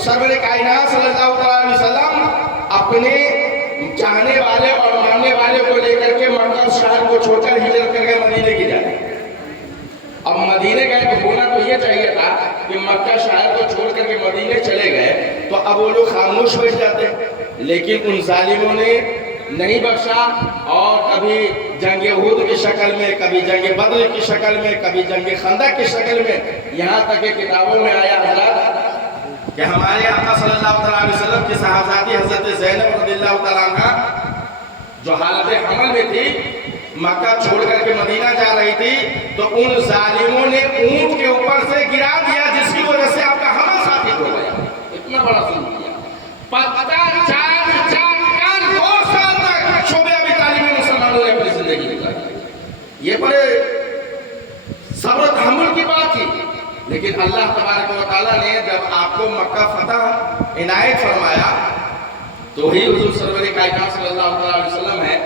Server कायनात सल्लल्लाहु अलैहि वसल्लम अपने चाहने वाले और मानने वाले को लेकर के मक्का शहर को छोड़कर हिजरत करके मदीने की जाए। अब मदीने गए तो होना तो ये चाहिए था कि मक्का शहर को छोड़ करके मदीने चले गए तो अब वो लोग खामोश बैठ जाते, लेकिन उन जालिमों ने नहीं बख्शा और कभी जंग उहद की शक्ल में, कभी जंग बद्र की शक्ल में, कभी जंग खंदक की शक्ल में, यहाँ तक कि किताबों में आया हज़रत कि हमारे आका सल्लल्लाहु अलैहि वसल्लम की साहबजादी हज़रत ज़ैनब रज़ियल्लाहु तआला अन्हा जो हालत हमल में थी, मक्का छोड़ करके मदीना जा रही थी, तो उन जालिमों ने ऊंट के ऊपर से गिरा दिया, जिसकी वजह से आपका हमल साबित हो गया। इतना बड़ा जुल्म किया। पत्ता चार कान 2 साल तक शोबे अबी तालिब में मुसलमानों ने अपनी जिंदगी गुजारी। ये बड़े सब्र तहम्मुल की बात थी, लेकिन अल्लाह तबारक व तआला ने जब आपको मक्का फतह इनायत फरमाया तो ही हुजूर सरवर कायनात सल्लल्लाहु अलैहि वसल्लम है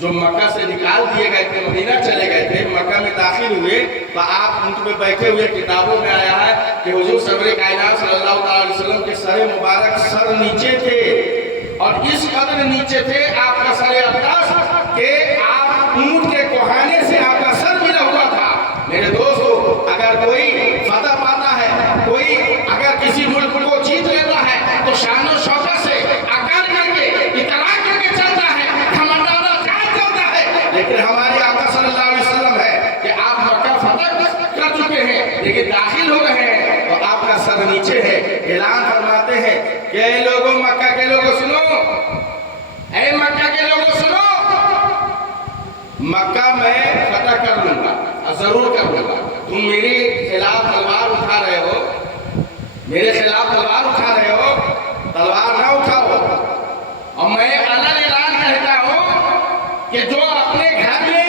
जो मक्का से निकाल दिए गए थे, मदीना चले गए थे, मक्का में दाखिल हुए तो आप उनके में बैठे हुए किताबों में आया है कि हुजूर सरवर कायनात सल्लल्लाहु अलैहि वसल्लम के सर मुबारक सर नीचे थे, और इस कदर नीचे थे आपका सर अब्दास के आप ऊंट के कोहाने से आपका सर मिला हुआ था। मेरे दोस्तों, अगर कोई फतह पाता है, कोई अगर किसी मुल्क को जीत लेता है तो शान और शौकत से आकार करके इतराक करके चलता है, घमंडाना जान चलता है। लेकिन हमारे आका सल्लल्लाहु अलैहि वसल्लम है कि आप मक्का फतह कर चुके हैं, लेकिन दाखिल हो रहे हैं तो आपका सर नीचे है। ऐलान फरमाते हैं कि ऐ लोगों, मक्का के लोगों सुनो, ऐ मक्का के लोगों सुनो, मक्का मैं फतह कर लूंगा, जरूर कर लूंगा। तुम मेरे खिलाफ तलवार उठा रहे हो, मेरे खिलाफ तलवार उठा रहे हो, तलवार ना उठाओ। और मैं अलग ऐलान कहता हूं कि जो अपने घर में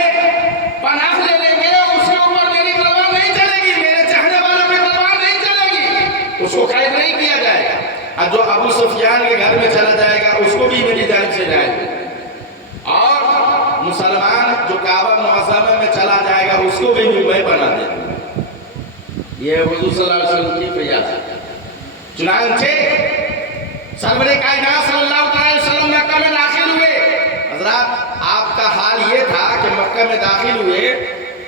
पनाह ले लेंगे उसके ऊपर मेरी तलवार नहीं चलेगी, मेरे चाहने वालों की तलवार नहीं चलेगी, उसको कैद नहीं किया जाएगा। और जो अबू सुफियान के घर में चला जाएगा उसको भी मेरी जान से जाएगी, और मुसलमान जो काबा मुअज़्ज़मा में चला जाएगा उसको भी मैं बना देता हूं। ये हुजूर सल्लल्लाहु अलैहि वसल्लम की क़ियास है। चुनांचे सरवर कायनात सल्लल्लाहु अलैहि वसल्लम मक्का में दाखिल हुए। हज़रात, आपका हाल ये था कि मक्का में दाखिल हुए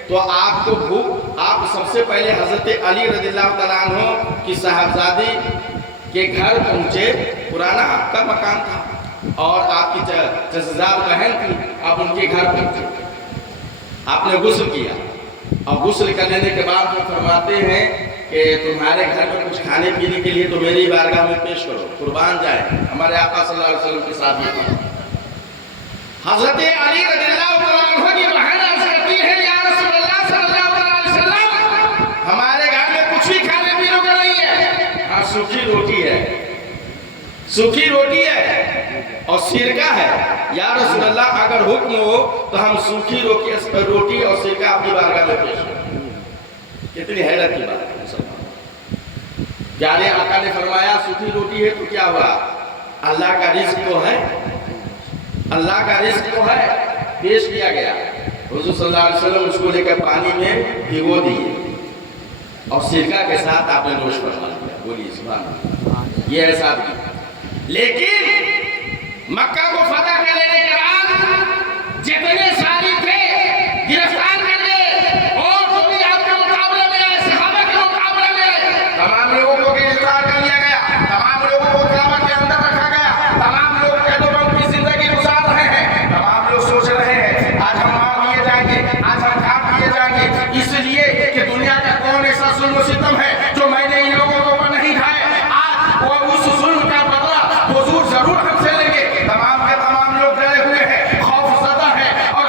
तो आपको भूख, आप सबसे पहले हज़रत अली रज़ियल्लाहु तआला अन्हु की साहबजादी के घर पहुंचे। पुराना आपका मकान था और आपकी जज़्ज़ार बहन थी, आप उनके घर पहुंचे, आपने गुस्ल किया, और गुस्ल करने के बाद वो फरमाते हैं कि तुम्हारे घर में कुछ खाने पीने के लिए तो मेरी बारगाह में पेश करो, कुर्बान जाए। हमारे आका सल्लल्लाहु अलैहि वसल्लम के साथ ये था। हज़रत अली रज़ियल्लाहु अन्हु की बहन अर्ज़ करती है, या रसूलल्लाह सल्लल्लाहु अलैहि वसल्लम, हमारे घर में कुछ भी खाने पीने को नहीं है। हाँ, सूखी रोटी है, सूखी रोटी है और सिरका है। या रसूलल्लाह, अगर हुक्म हो तो हम सूखी रोटी और सिरका अपनी बारगाह में पेश करें। कितनी हैरत की बात है। प्यारे आका ने फरमाया सूखी रोटी है तो क्या हुआ, अल्लाह का रिज़्क़ तो है, अल्लाह का रिज़्क़ तो है, पेश किया गया। हुज़ूर सल्लल्लाहु अलैहि वसल्लम उसको लेकर पानी में भिगो दिए और सिरका के साथ आपने नोश फरमा दिया। बोलिए सुभान अल्लाह। ये ऐसा भी, लेकिन मक्का को फतह कर लेने के बाद जितने सारी थे गिरफ्तार कर गए, और जो भी आपके मुकाबले में, सहाबा के मुकाबले में, तमाम लोगों को गिरफ्तार कर लिया गया, तमाम लोगों को काबा के अंदर रखा गया, तमाम लोग कैदोबंद की जिंदगी गुजार रहे हैं। तमाम लोग सोच रहे हैं आज हम मार दिए जाएंगे, आज हम काट दिए जाएंगे, इसलिए कि दुनिया का कौन ऐसा जुल्म सितम है जो मैंने इन लोगों को ऊपर नहीं ढाए। आज वो उस जुल्म का बदला हुजूर जरूर हमसे लेंगे। तमाम के तमाम लोग डरे हुए हैं, खौफ ज़दा है, और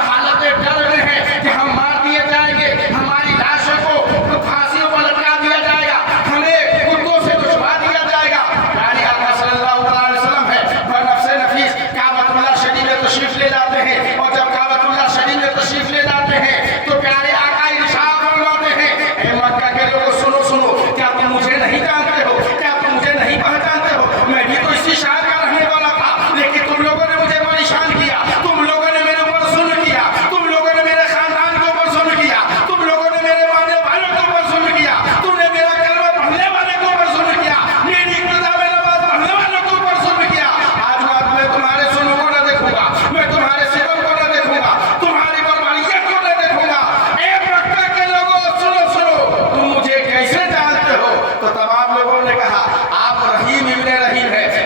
نے کہا آپ رحیم ابن رحیم ہے،